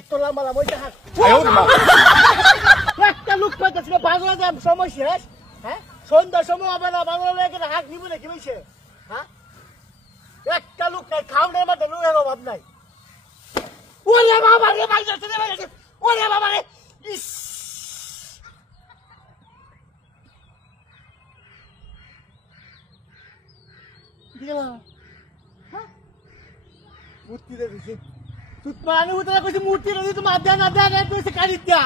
এত লম্বা লম্বা ওইটা হাত একটা লোক পাইতেছিল বাংলা দাম সময় শেষ হ্যাঁ সন্ধ্যার সময় হবে না বাংলা লোক হাত নিব নাকি বলছে হ্যাঁ একটা লোক নাই খাওয়ানোর মধ্যে লোকের অভাব নাই ওরে বাবা রে ভাই যাচ্ছে রে ভাই যাচ্ছে ওরে বাবা রে ইস দিলা হ্যাঁ মূর্তি দেখেছি তুই পানি উঠে কইছিস মূর্তি রে তুই মাদ্দা না দা না তুই কারিত্যা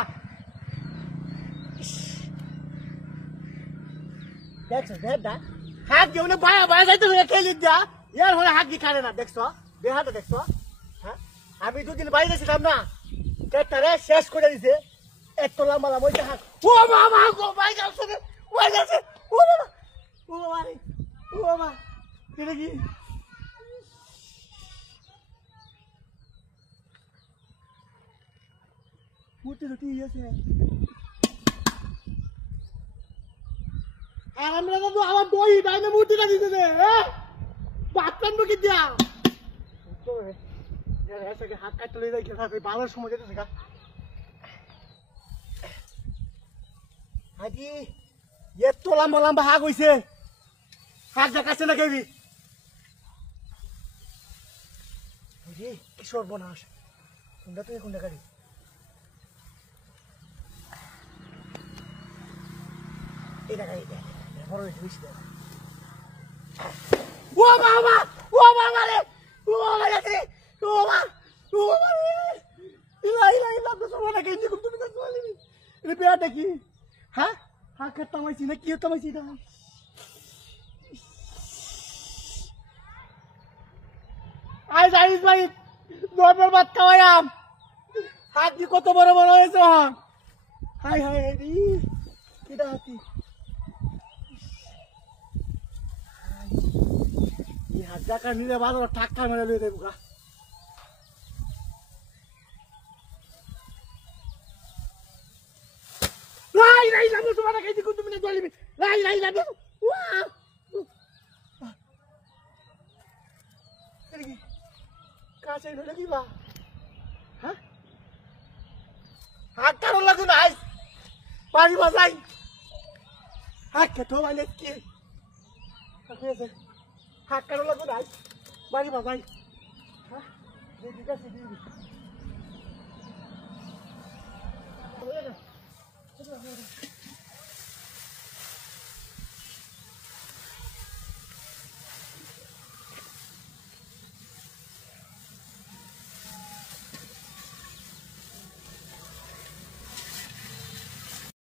দেখছ দেদা হাত দিয়ে উনি বায়া বায়া যাইতে খেলি দা ইয়ার হলে হাত দি খারে না দেখছ দেহাটা দেখছ হ্যাঁ আমি দুদিন বাইরে ছিলাম না কেটারে শেষ করে দিছে এত লম্বা লম্বা ওইটা হাত ও বাবা গো ভাই যাচ্ছে রে ওই যাচ্ছে ও বাবা ও বাবা রে ও বাবা এটা কি মূর্তি তো ঠিক আছে আর আমরা তো আমার দই ডাইনে মূর্তিটা দিতে দে হ্যাঁ বাচ্চান মুখে দিয়া তো ऐसे के हाथ काट ले जाए के बालर समझ যেতে গা আজি এত লম্বা লম্বা হাগ হইছে হাগ দেখাছে না কেবি বুঝি কিশোর বনাস কোনটা তুই কোনটা গাড়ি এটা গাড়ি দে বড় হইছে বুঝতে ও বাবা রে ও বাবা রে ও বাবা রে ইলা তো সোনা কে ইন্দি তুমি তো বলি রে পেটা কি হ্যাঁ হাগ কাটতা মাইছি না কি তো মাইছি না আই যাইস ভাই দরবার ভাত খাওয়াম হাত দি কত বড় বড় হয়েছে হাই হাই রে কিটা হাতি এই হাত জাকা নিলে বাদ টাকা মেরে লয়ে দেবো গা লাই লাভ তোমার কাছে কোন তুমি জলিবি লাই লাভ ওয়া এদিকে কাছে নলে কি বা হ্যাঁ হাত কারো লাগু না পানি বাজাই হাত কেটো বাইলে কি আছে হাত কারো লাগু না পানি বাজাই হ্যাঁ ঠিক আছে